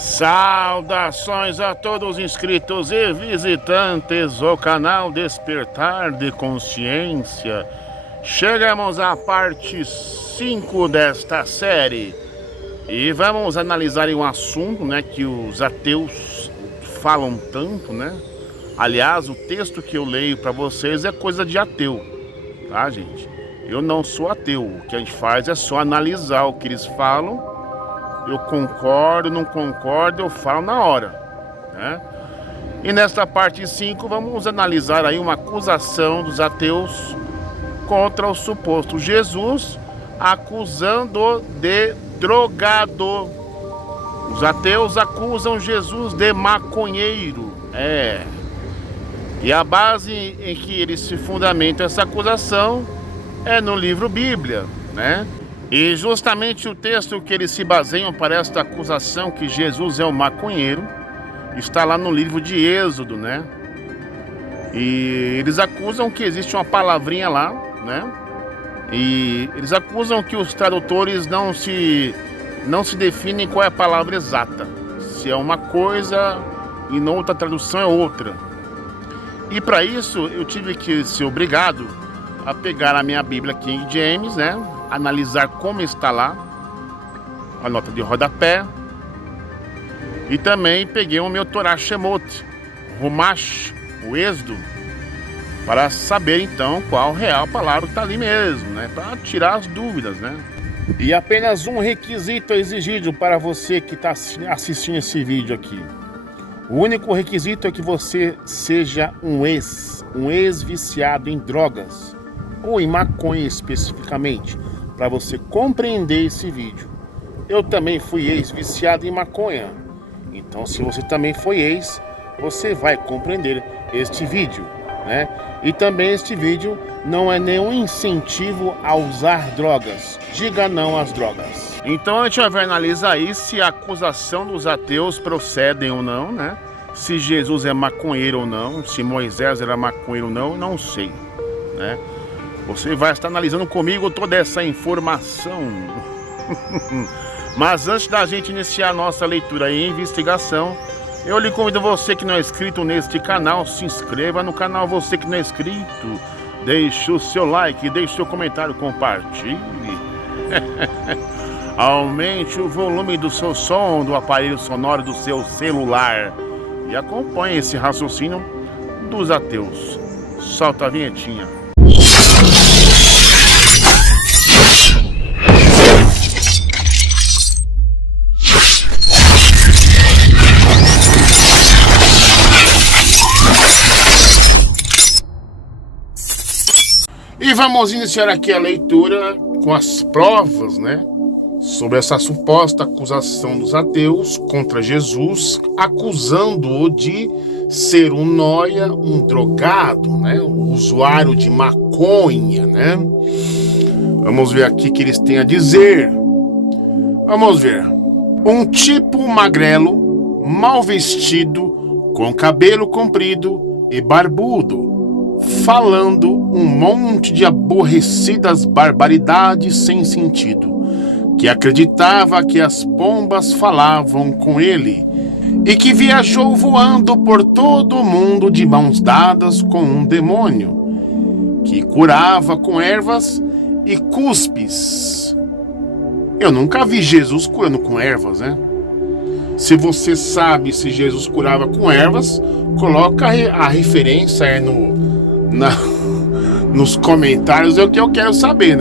Saudações a todos os inscritos e visitantes do canal Despertar de Consciência. Chegamos à parte 5 desta série e vamos analisar um assunto, que os ateus falam tanto, Aliás, o texto que eu leio para vocês é coisa de ateu, tá, gente? Eu não sou ateu, o que a gente faz é só analisar o que eles falam. Eu concordo, não concordo, eu falo na hora, E nesta parte 5 vamos analisar aí uma acusação dos ateus contra o suposto Jesus, acusando de drogado. Os ateus acusam Jesus de maconheiro, E a base em que eles se fundamentam essa acusação é no livro Bíblia, E justamente o texto que eles se baseiam para esta acusação que Jesus é um maconheiro está lá no livro de Êxodo, E eles acusam que existe uma palavrinha lá, E eles acusam que os tradutores não se definem qual é a palavra exata. Se é uma coisa e na outra tradução é outra. E para isso eu tive que ser obrigado a pegar a minha Bíblia King James, analisar como está lá, a nota de rodapé, e também peguei o meu Torá Shemot, Rumash, o Êxodo, para saber então qual real palavra está ali mesmo, para tirar as dúvidas, E apenas um requisito é exigido para você que está assistindo esse vídeo aqui. O único requisito é que você seja um ex-viciado em drogas, ou em maconha especificamente, para você compreender esse vídeo. Eu também fui ex-viciado em maconha, então se você também foi ex, você vai compreender este vídeo, E também este vídeo não é nenhum incentivo a usar drogas. Diga não às drogas. Então a gente vai analisar aí se a acusação dos ateus procedem ou não, Se Jesus é maconheiro ou não, se Moisés era maconheiro ou não sei, Você vai estar analisando comigo toda essa informação. Mas antes da gente iniciar a nossa leitura e investigação, eu lhe convido, você que não é inscrito neste canal, se inscreva no canal. Você que não é inscrito, deixe o seu like, deixe o seu comentário, compartilhe. Aumente o volume do seu som, do aparelho sonoro do seu celular. E acompanhe esse raciocínio dos ateus. Solta a vinhetinha. E vamos iniciar aqui a leitura com as provas, sobre essa suposta acusação dos ateus contra Jesus, acusando-o de ser um nóia, um drogado, um usuário de maconha, Vamos ver aqui o que eles têm a dizer. Vamos ver. Um tipo magrelo, mal vestido, com cabelo comprido e barbudo, falando um monte de aborrecidas barbaridades sem sentido, que acreditava que as pombas falavam com ele, e que viajou voando por todo o mundo de mãos dadas com um demônio, que curava com ervas e cuspes. Eu nunca vi Jesus curando com ervas, Se você sabe se Jesus curava com ervas, coloca a referência aí nos comentários, é o que eu quero saber,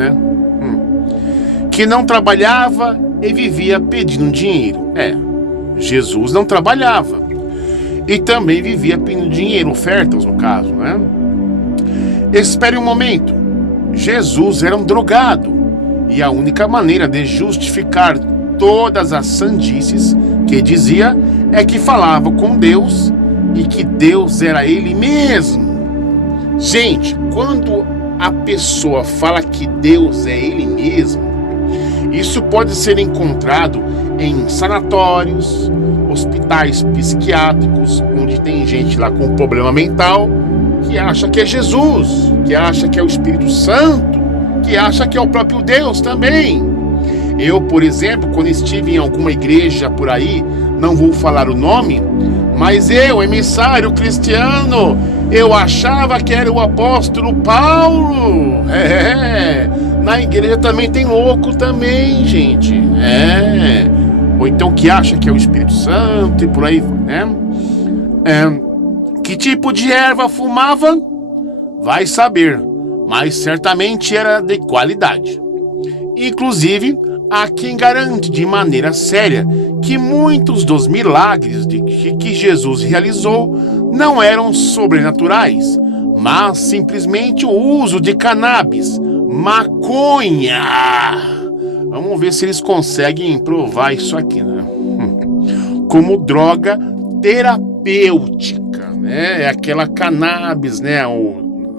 Que não trabalhava e vivia pedindo dinheiro. Jesus não trabalhava e também vivia pedindo dinheiro, ofertas no caso, Espere um momento. Jesus era um drogado, e a única maneira de justificar todas as sandices que dizia é que falava com Deus e que Deus era ele mesmo. Gente, quando a pessoa fala que Deus é ele mesmo, isso pode ser encontrado em sanatórios, hospitais psiquiátricos, onde tem gente lá com problema mental, que acha que é Jesus, que acha que é o Espírito Santo, que acha que é o próprio Deus também. Eu, por exemplo, quando estive em alguma igreja por aí, não vou falar o nome, mas eu, emissário cristiano, eu achava que era o apóstolo Paulo. Na igreja também tem louco também, gente. Ou então que acha que é o Espírito Santo e por aí, né? Que tipo de erva fumava? Vai saber, mas certamente era de qualidade. Inclusive, há quem garante de maneira séria que muitos dos milagres que Jesus realizou não eram sobrenaturais, mas simplesmente o uso de cannabis, maconha. Vamos ver se eles conseguem provar isso aqui, né? Como droga terapêutica, né? É aquela cannabis, né?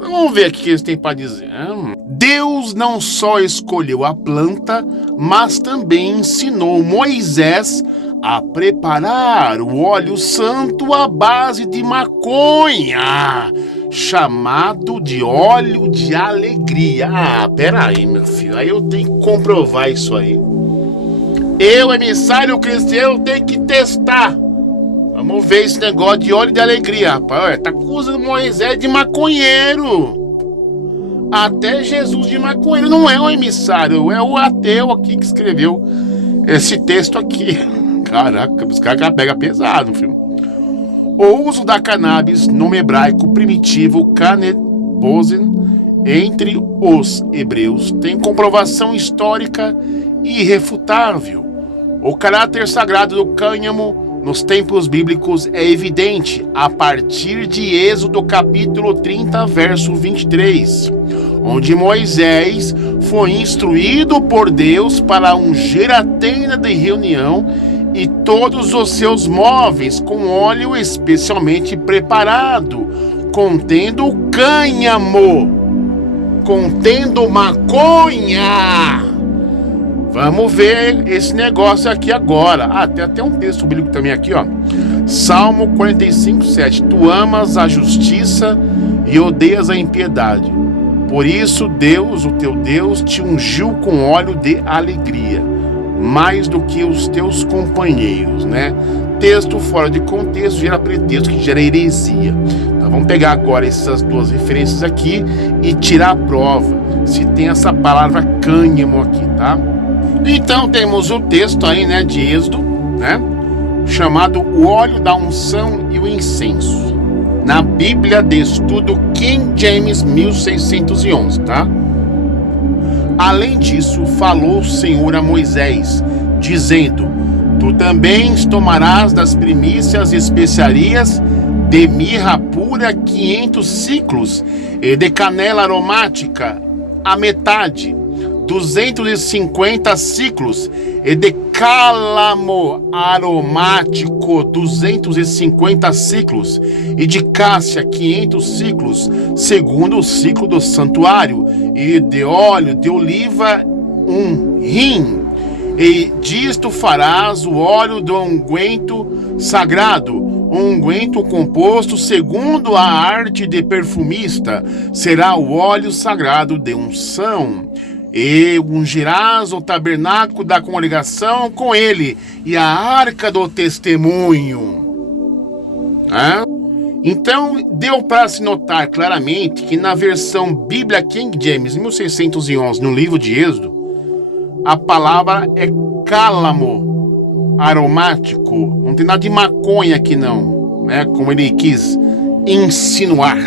Vamos ver o que eles têm para dizer. Deus não só escolheu a planta, mas também ensinou Moisés a preparar o óleo santo à base de maconha, chamado de óleo de alegria. Peraí, meu filho, aí eu tenho que comprovar isso aí. Eu, emissário cristiano, tenho que testar. Vamos ver esse negócio de óleo de alegria, rapaz. Tá acusando Moisés de maconheiro. Até Jesus de maconheiro. Não é o emissário, é o ateu aqui que escreveu esse texto aqui. Caraca, os caras pegam pesado, filho. O uso da cannabis, nome hebraico primitivo cannabis, entre os hebreus, tem comprovação histórica irrefutável. O caráter sagrado do cânhamo nos tempos bíblicos é evidente a partir de Êxodo capítulo 30, verso 23, onde Moisés foi instruído por Deus para ungir a tenda de reunião e todos os seus móveis com óleo especialmente preparado, contendo cânhamo, contendo maconha. Vamos ver esse negócio aqui agora. Tem até um texto bíblico também aqui, ó. Salmo 45, 7. Tu amas a justiça e odeias a impiedade. Por isso Deus, o teu Deus, te ungiu com óleo de alegria, mais do que os teus companheiros, né? Texto fora de contexto gera pretexto, que gera heresia. Então vamos pegar agora essas duas referências aqui e tirar a prova se tem essa palavra cânhamo aqui, tá? Então temos o texto aí, né, de Êxodo, né, chamado o óleo da unção e o incenso, na Bíblia de Estudo King James 1611, tá? Além disso, falou o Senhor a Moisés, dizendo: tu também tomarás das primícias e especiarias de mirra pura 500 ciclos e de canela aromática a metade, 250 ciclos, e de cálamo aromático 250 ciclos, e de cássia 500 ciclos, segundo o ciclo do santuário, e de óleo de oliva 1 rim. E disto farás o óleo do unguento sagrado, unguento composto segundo a arte de perfumista, será o óleo sagrado de unção. E ungirás o tabernáculo da congregação com ele, e a arca do testemunho. Então, deu para se notar claramente que na versão Bíblia King James 1611, no livro de Êxodo, a palavra é cálamo aromático. Não tem nada de maconha aqui não, né? Como ele quis insinuar.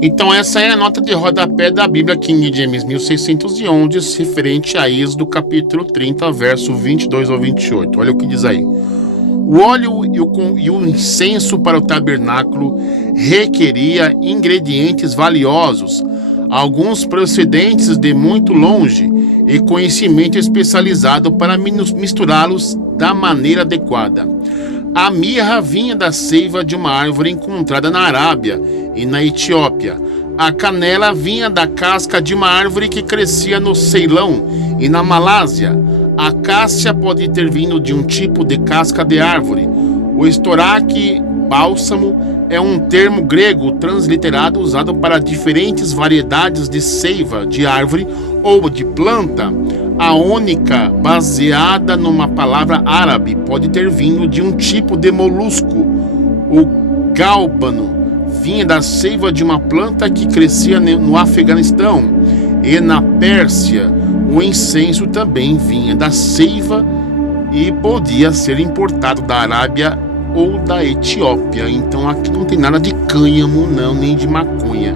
Então essa é a nota de rodapé da Bíblia King James 1611, referente a Êxodo capítulo 30, verso 22 ao 28. Olha o que diz aí. O óleo e o incenso para o tabernáculo requeria ingredientes valiosos, alguns procedentes de muito longe, e conhecimento especializado para misturá-los da maneira adequada. A mirra vinha da seiva de uma árvore encontrada na Arábia e na Etiópia. A canela vinha da casca de uma árvore que crescia no Ceilão e na Malásia. A cássia pode ter vindo de um tipo de casca de árvore. O estoraque, bálsamo, é um termo grego transliterado usado para diferentes variedades de seiva de árvore ou de planta. A única, baseada numa palavra árabe, pode ter vindo de um tipo de molusco, o gálbano. Vinha da seiva de uma planta que crescia no Afeganistão. E na Pérsia, o incenso também vinha da seiva e podia ser importado da Arábia ou da Etiópia. Então aqui não tem nada de cânhamo, não, nem de maconha,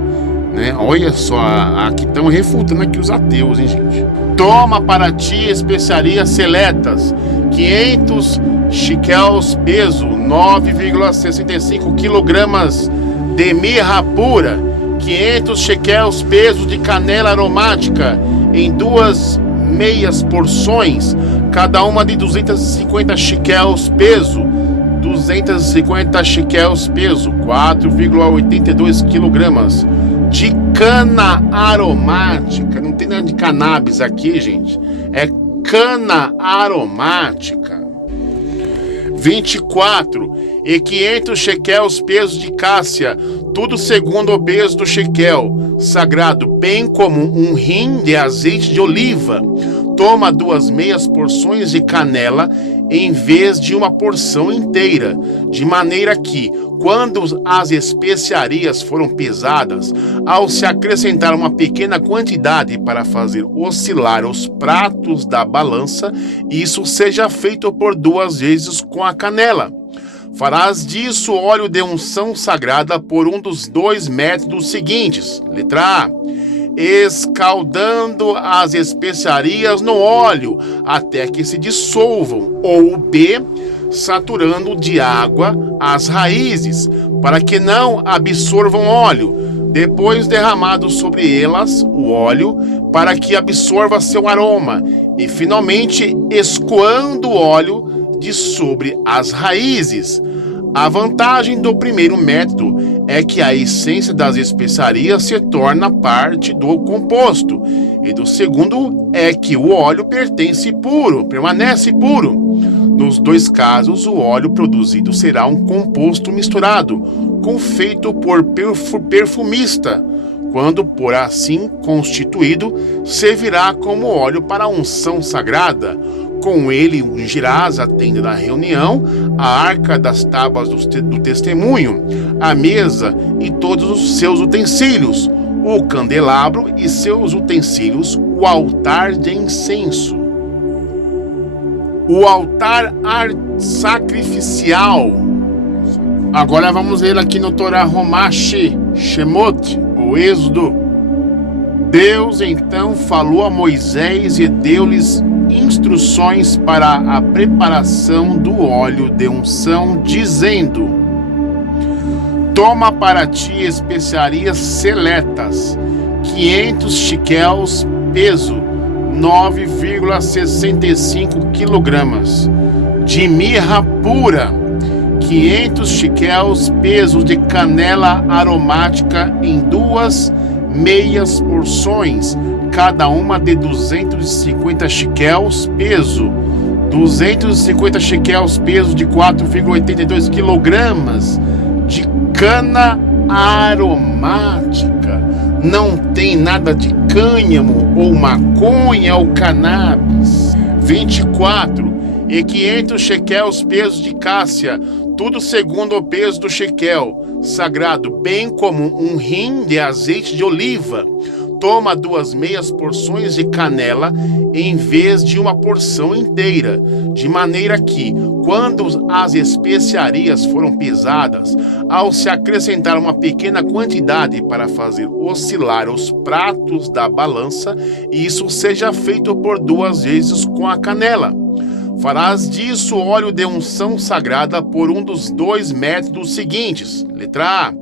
né? Olha só, aqui estão refutando aqui os ateus, hein, gente? Toma para ti especiarias seletas, 500 shekels peso, 9,65 quilogramas de mirra pura, 500 shekels peso de canela aromática, em 2 meias porções, cada uma de 250 shekels peso, 250 shekels peso, 4,82 quilogramas de cana aromática. Não tem nada de cannabis aqui, gente, é cana aromática. 24 e 500 shekels peso de cássia, tudo segundo o peso do shekel sagrado, bem como um rim de azeite de oliva. Toma 2 meias porções de canela em vez de uma porção inteira, de maneira que, quando as especiarias foram pesadas, ao se acrescentar uma pequena quantidade para fazer oscilar os pratos da balança, isso seja feito por 2 vezes com a canela. Farás disso óleo de unção sagrada por um dos 2 métodos seguintes. Letra A: escaldando as especiarias no óleo até que se dissolvam. Ou B: saturando de água as raízes, para que não absorvam óleo. Depois derramado sobre elas o óleo, para que absorva seu aroma. E finalmente escoando o óleo de sobre as raízes. A vantagem do primeiro método é que a essência das especiarias se torna parte do composto, e do segundo é que o óleo permanece puro. Nos 2 casos, o óleo produzido será um composto misturado, feito por perfumista. Quando por assim constituído, servirá como óleo para a unção sagrada. Com ele ungirás a tenda da reunião, a arca das tábuas do testemunho, a mesa e todos os seus utensílios, o candelabro e seus utensílios, o altar de incenso, o altar sacrificial. Agora vamos ler aqui no Torá Romash Shemot, o Êxodo. Deus então falou a Moisés e deu-lhes instruções para a preparação do óleo de unção, dizendo: toma para ti especiarias seletas, 500 shekels peso, 9,65 quilogramas de mirra pura, 500 shekels peso de canela aromática em 2 meias porções, cada uma de 250 shekels peso, 250 shekels peso de 4,82 quilogramas de cana aromática. Não tem nada de cânhamo ou maconha ou cannabis. 24 e 500 shekels peso de cássia, tudo segundo o peso do shekel sagrado, bem como um rim de azeite de oliva. Toma 2 meias porções de canela em vez de uma porção inteira, de maneira que, quando as especiarias foram pesadas, ao se acrescentar uma pequena quantidade para fazer oscilar os pratos da balança, isso seja feito por 2 vezes com a canela. Farás disso óleo de unção sagrada por um dos 2 métodos seguintes. Letra A: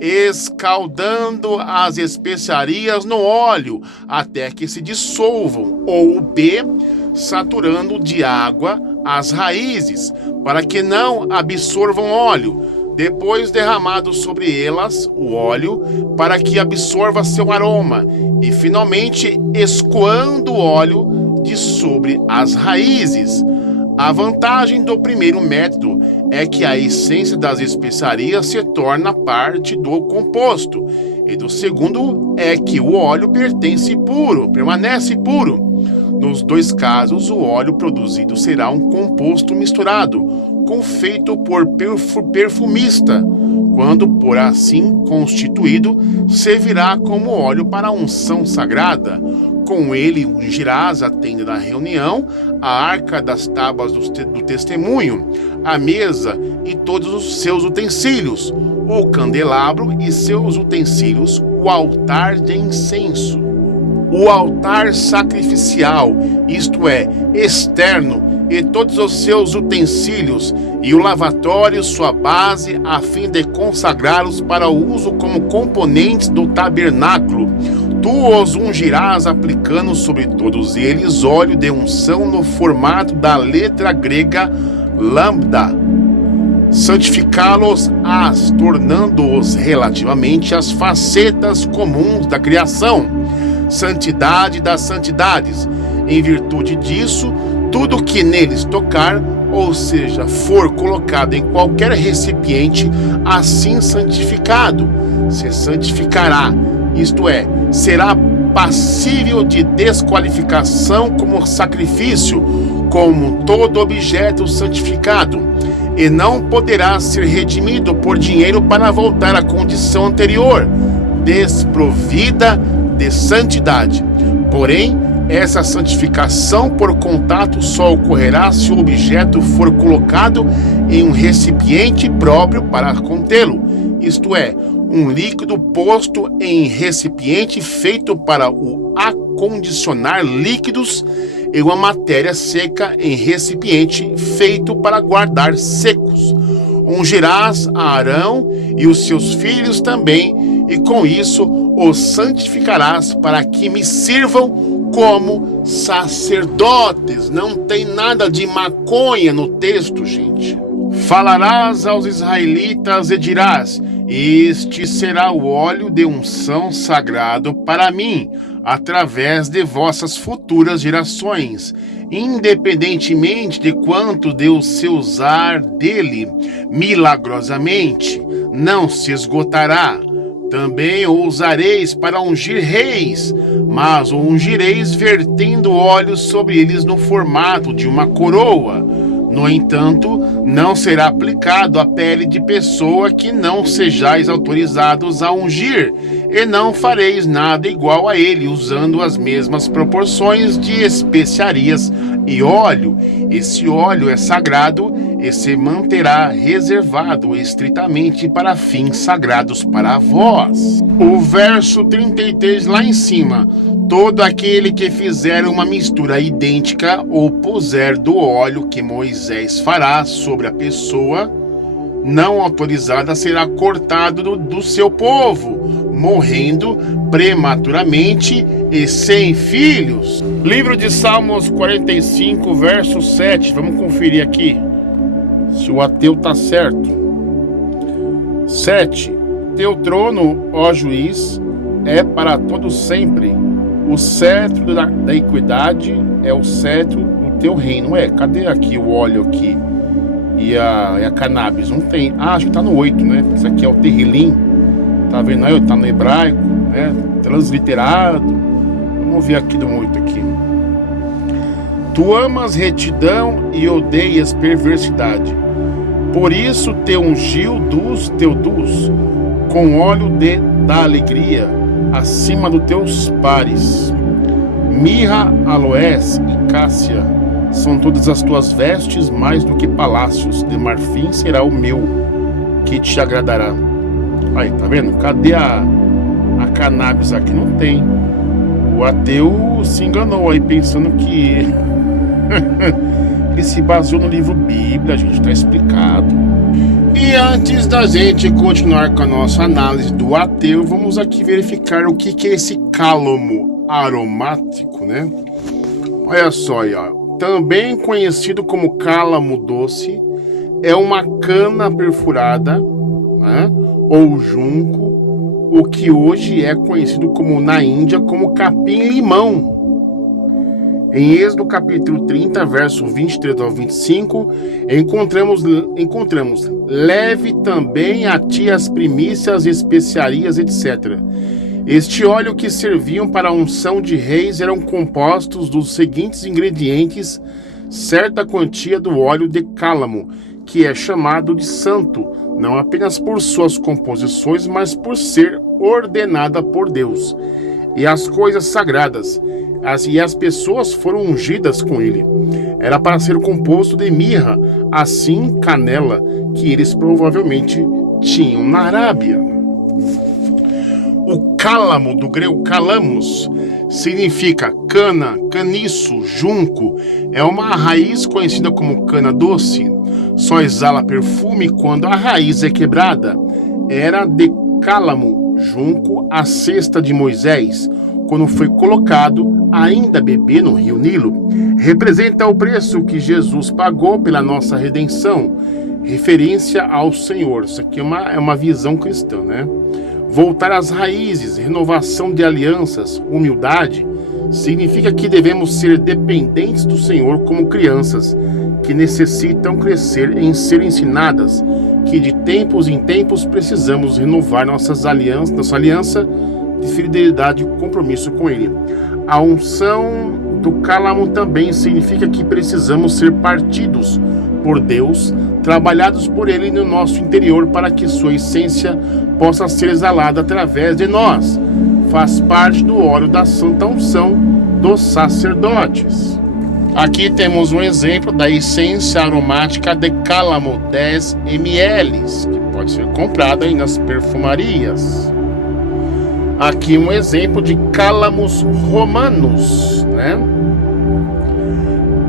escaldando as especiarias no óleo até que se dissolvam. Ou B: saturando de água as raízes, para que não absorvam óleo. Depois derramado sobre elas o óleo, para que absorva seu aroma. E finalmente escoando o óleo de sobre as raízes. A vantagem do primeiro método é que a essência das especiarias se torna parte do composto, e do segundo é que o óleo permanece puro. Nos dois casos, o óleo produzido será um composto misturado, confeito por perfumista. Quando, por assim constituído, servirá como óleo para a unção sagrada. Com ele ungirás a tenda da reunião, a arca das tábuas do testemunho, a mesa e todos os seus utensílios, o candelabro e seus utensílios, o altar de incenso, o altar sacrificial, isto é, externo, e todos os seus utensílios, e o lavatório, sua base, a fim de consagrá-los para o uso como componentes do tabernáculo. Tu os ungirás aplicando sobre todos eles óleo de unção no formato da letra grega lambda. Santificá-los-ás, tornando-os relativamente às facetas comuns da criação. Santidade das santidades. Em virtude disso, tudo que neles tocar, ou seja, for colocado em qualquer recipiente, assim santificado, se santificará, isto é, será passível de desqualificação como sacrifício, como todo objeto santificado, e não poderá ser redimido por dinheiro para voltar à condição anterior, desprovida de santidade. Porém, essa santificação por contato só ocorrerá se o objeto for colocado em um recipiente próprio para contê-lo, isto é, um líquido posto em recipiente feito para o acondicionar líquidos e uma matéria seca em recipiente feito para guardar secos. Ungirás a Arão e os seus filhos também, e com isso os santificarás para que me sirvam como sacerdotes. Não tem nada de maconha no texto, gente. Falarás aos israelitas e dirás: este será o óleo de unção sagrado para mim, através de vossas futuras gerações, independentemente de quanto Deus se usar dele, milagrosamente, não se esgotará. Também o usareis para ungir reis, mas o ungireis vertendo óleo sobre eles no formato de uma coroa. No entanto, não será aplicado à pele de pessoa que não sejais autorizados a ungir, e não fareis nada igual a ele, usando as mesmas proporções de especiarias e óleo. Esse óleo é sagrado e se manterá reservado estritamente para fins sagrados para vós. O verso 33 lá em cima: todo aquele que fizer uma mistura idêntica ou puser do óleo que Moisés fará sobre a pessoa não autorizada será cortado do seu povo, morrendo prematuramente e sem filhos. Livro de Salmos 45, verso 7. Vamos conferir aqui se o ateu está certo. 7. Teu trono, ó juiz, é para todo sempre. O cetro da equidade é o cetro do teu reino. Cadê aqui o óleo aqui? E a cannabis? Não tem. Acho que tá no 8, né? Isso aqui é o terrilim. Tá vendo aí? Tá no hebraico, né? Transliterado. Vamos ver aqui do 8 aqui. Tu amas retidão e odeias perversidade. Por isso te ungiu teu dus com óleo da alegria acima dos teus pares. Mirra, aloés e cássia são todas as tuas vestes, mais do que palácios. De marfim será o meu, que te agradará. Aí, tá vendo? Cadê a cannabis aqui? Não tem. O ateu se enganou aí, pensando que ele se baseou no livro Bíblia. A gente tá explicado. E antes da gente continuar com a nossa análise do ateu, vamos aqui verificar o que é esse cálamo aromático, né? Olha só aí, ó. Também conhecido como cálamo doce, é uma cana perfurada, né, ou junco, o que hoje é conhecido como na Índia como capim-limão. Em Êxodo capítulo 30, verso 23 ao 25, encontramos: leve também a ti as primícias, especiarias, etc. Este óleo que serviam para a unção de reis eram compostos dos seguintes ingredientes: certa quantia do óleo de cálamo, que é chamado de santo, não apenas por suas composições, mas por ser ordenada por Deus, e as coisas sagradas, e as pessoas foram ungidas com ele. Era para ser composto de mirra, assim canela, que eles provavelmente tinham na Arábia. O cálamo, do grego calamos, significa cana, caniço, junco. É uma raiz conhecida como cana doce. Só exala perfume quando a raiz é quebrada. Era de cálamo, junco, a cesta de Moisés, quando foi colocado ainda bebê no rio Nilo. Representa o preço que Jesus pagou pela nossa redenção, referência ao Senhor. Isso aqui é uma visão cristã, né? Voltar às raízes, renovação de alianças, humildade, significa que devemos ser dependentes do Senhor como crianças, que necessitam crescer em ser ensinadas, que de tempos em tempos precisamos renovar nossa aliança de fidelidade e compromisso com Ele. A unção do cálamo também significa que precisamos ser partidos por Deus, trabalhados por Ele no nosso interior para que sua essência possa ser exalada através de nós. Faz parte do óleo da santa unção dos sacerdotes. Aqui temos um exemplo da essência aromática de cálamo, 10 ml, que pode ser comprada aí nas perfumarias. Aqui um exemplo de cálamos romanos, né?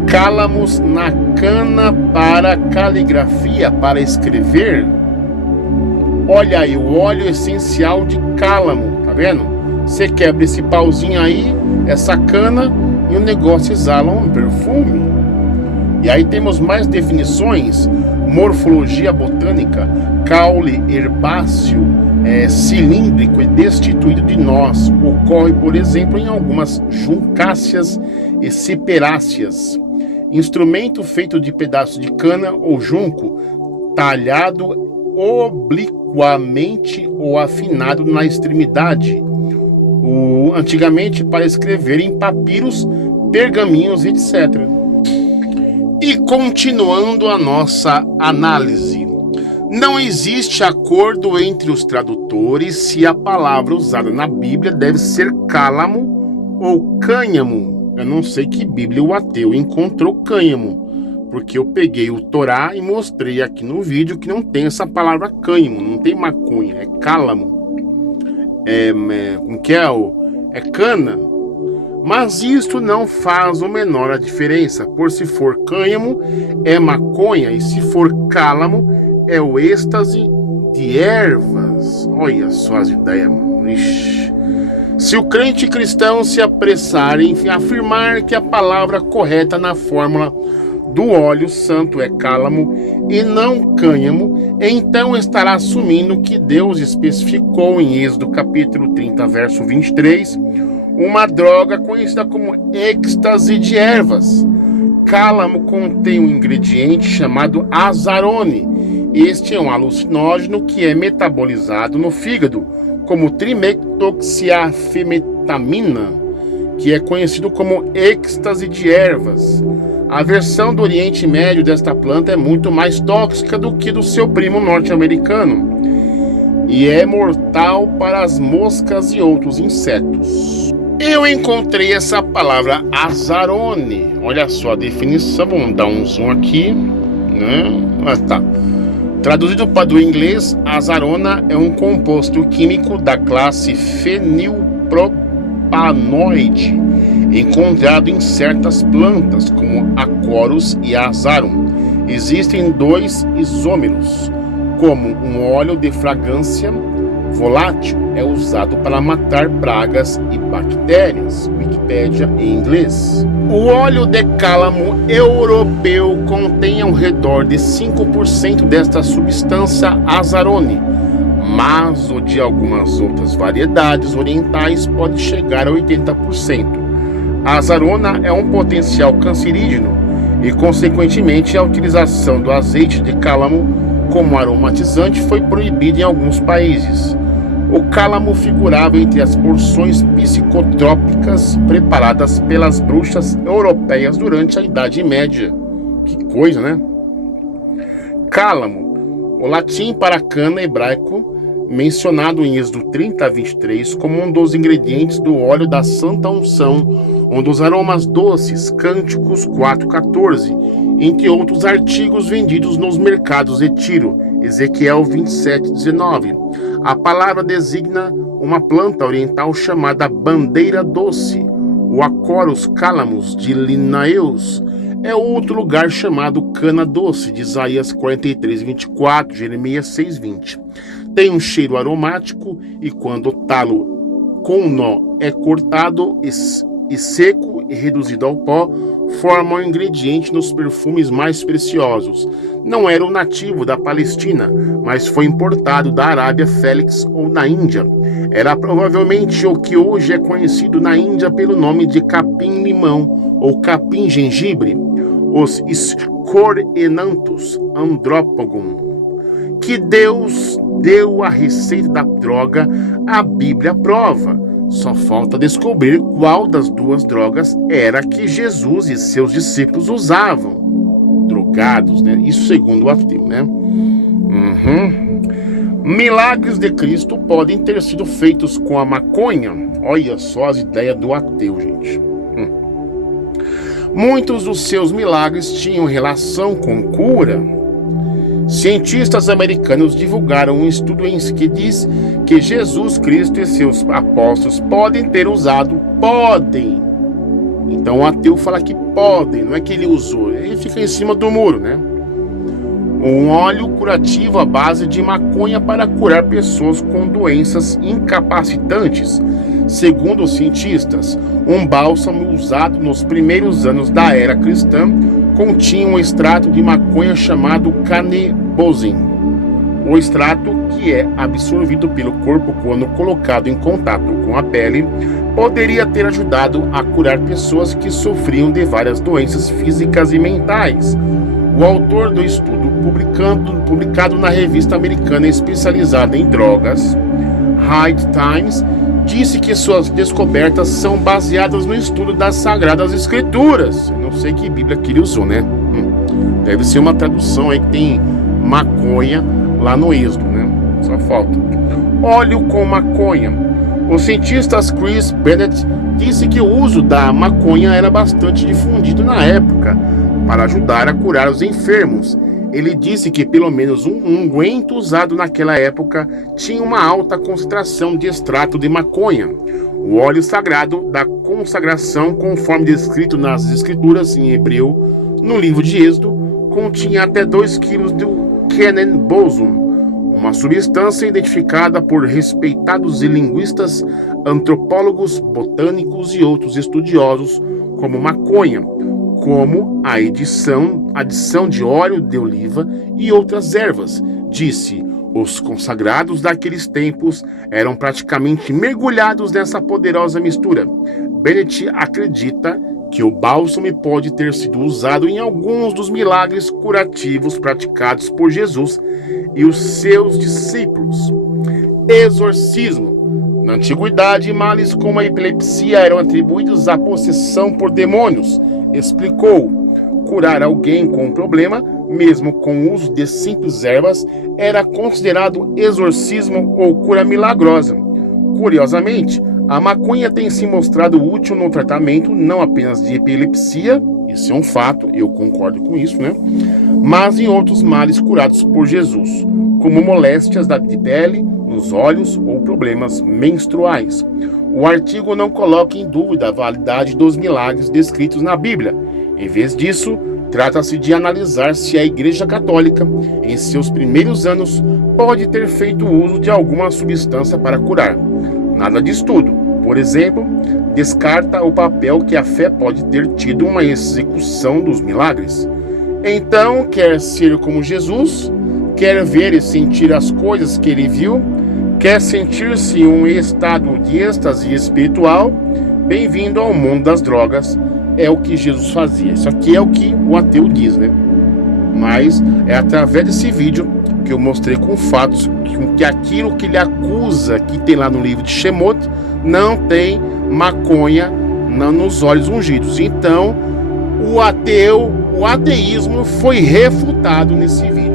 Cálamos na cana para caligrafia, para escrever. Olha aí, o óleo essencial de cálamo, tá vendo? Você quebra esse pauzinho aí, essa cana, e o negócio exala um perfume. E aí temos mais definições: morfologia botânica, caule herbáceo, cilíndrico e destituído de nós. Ocorre, por exemplo, em algumas juncáceas e ciperáceas. Instrumento feito de pedaço de cana ou junco, talhado obliquamente ou afinado na extremidade. Antigamente para escrever em papiros, pergaminhos, etc. E continuando a nossa análise, não existe acordo entre os tradutores se a palavra usada na Bíblia deve ser cálamo ou cânhamo. Eu não sei que Bíblia o ateu encontrou cânhamo, porque eu peguei o Torá e mostrei aqui no vídeo que não tem essa palavra cânhamo, não tem maconha, é cálamo. É cana. Mas isto não faz o menor diferença, por se for cânhamo é maconha e se for cálamo é o êxtase de ervas. Olha só as ideias. Ixi. Se o crente cristão se apressar em afirmar que a palavra correta na fórmula do óleo santo é cálamo e não cânhamo, então estará assumindo que Deus especificou em Êxodo capítulo 30, verso 23, uma droga conhecida como êxtase de ervas. Cálamo contém um ingrediente chamado azarone. Este é um alucinógeno que é metabolizado no fígado como trimetoxiafetamina, que é conhecido como êxtase de ervas. A versão do Oriente Médio desta planta é muito mais tóxica do que do seu primo norte-americano e é mortal para as moscas e outros insetos. Eu encontrei essa palavra azarone. Olha só a definição, vamos dar um zoom aqui, né? Tá. Traduzido para o inglês, azarona é um composto químico da classe fenilpropanoide, encontrado em certas plantas, como a Corus e a Azarum. Existem 2 isômeros, como um óleo de fragrância volátil, é usado para matar pragas e bactérias. Wikipédia em inglês. O óleo de cálamo europeu contém ao redor de 5% desta substância azarone, mas o de algumas outras variedades orientais pode chegar a 80%. A azarona é um potencial cancerígeno e, consequentemente, a utilização do azeite de cálamo como aromatizante foi proibida em alguns países. O cálamo figurava entre as porções psicotrópicas preparadas pelas bruxas europeias durante a Idade Média. Que coisa, né? Cálamo, o latim para cana hebraico, mencionado em Êxodo 30:23 como um dos ingredientes do óleo da Santa Unção, um dos aromas doces, Cânticos 4:14, entre outros artigos vendidos nos mercados de Tiro, Ezequiel 27:19. A palavra designa uma planta oriental chamada bandeira doce. O Acorus calamus de Linnaeus é outro lugar chamado cana doce, de Isaías 43:24, Jeremias 6:20. Tem um cheiro aromático e quando o talo com nó é cortado e seco e reduzido ao pó, forma um ingrediente nos perfumes mais preciosos. Não era o nativo da Palestina, mas foi importado da Arábia Félix ou na Índia. Era provavelmente o que hoje é conhecido na Índia pelo nome de capim-limão ou capim-gengibre, os Scorenanthus andropogum. Que Deus deu a receita da droga, a Bíblia prova. Só falta descobrir qual das duas drogas era que Jesus e seus discípulos usavam. Drogados, né? Isso segundo o ateu, né? Milagres de Cristo podem ter sido feitos com a maconha. Olha só as ideias do ateu, gente. Muitos dos seus milagres tinham relação com cura. Cientistas americanos divulgaram um estudo em que diz que Jesus Cristo e seus apóstolos podem ter usado, podem. Então o ateu fala que podem, não é que ele usou, ele fica em cima do muro, né? Um óleo curativo à base de maconha para curar pessoas com doenças incapacitantes. Segundo os cientistas, um bálsamo usado nos primeiros anos da era cristã continha um extrato de maconha chamado canebosin. O extrato, que é absorvido pelo corpo quando colocado em contato com a pele, poderia ter ajudado a curar pessoas que sofriam de várias doenças físicas e mentais. O autor do estudo, publicado na revista americana especializada em drogas, High Times, disse que suas descobertas são baseadas no estudo das Sagradas Escrituras. Eu não sei que Bíblia que ele usou, né? Deve ser uma tradução aí que tem maconha lá no Êxodo, né? Só falta. Óleo com maconha. O cientista Chris Bennett disse que o uso da maconha era bastante difundido na época para ajudar a curar os enfermos. Ele disse que pelo menos um unguento usado naquela época tinha uma alta concentração de extrato de maconha. O óleo sagrado da consagração, conforme descrito nas escrituras em hebreu, no livro de Êxodo, continha até 2 kg do canebosum, uma substância identificada por respeitados linguistas, antropólogos, botânicos e outros estudiosos como maconha, como a adição de óleo de oliva e outras ervas. Disse, os consagrados daqueles tempos eram praticamente mergulhados nessa poderosa mistura. Bennett acredita que o bálsamo pode ter sido usado em alguns dos milagres curativos praticados por Jesus e os seus discípulos. Exorcismo. Na antiguidade, males como a epilepsia eram atribuídos à possessão por demônios. Explicou, curar alguém com um problema, mesmo com o uso de simples ervas, era considerado exorcismo ou cura milagrosa. Curiosamente, a maconha tem se mostrado útil no tratamento não apenas de epilepsia, isso é um fato, eu concordo com isso, né? Mas em outros males curados por Jesus, como moléstias de pele, nos olhos ou problemas menstruais. O artigo não coloca em dúvida a validade dos milagres descritos na Bíblia. Em vez disso, trata-se de analisar se a Igreja Católica, em seus primeiros anos, pode ter feito uso de alguma substância para curar. Nada de estudo, por exemplo, descarta o papel que a fé pode ter tido uma execução dos milagres. Então, quer ser como Jesus, quer ver e sentir as coisas que ele viu, quer sentir-se em um estado de êxtase espiritual, bem-vindo ao mundo das drogas. É o que Jesus fazia. Isso aqui é o que o ateu diz, né? Mas é através desse vídeo que porque eu mostrei com fatos que aquilo que ele acusa, que tem lá no livro de Shemot, não tem maconha nos olhos ungidos. Então, o ateísmo foi refutado nesse vídeo.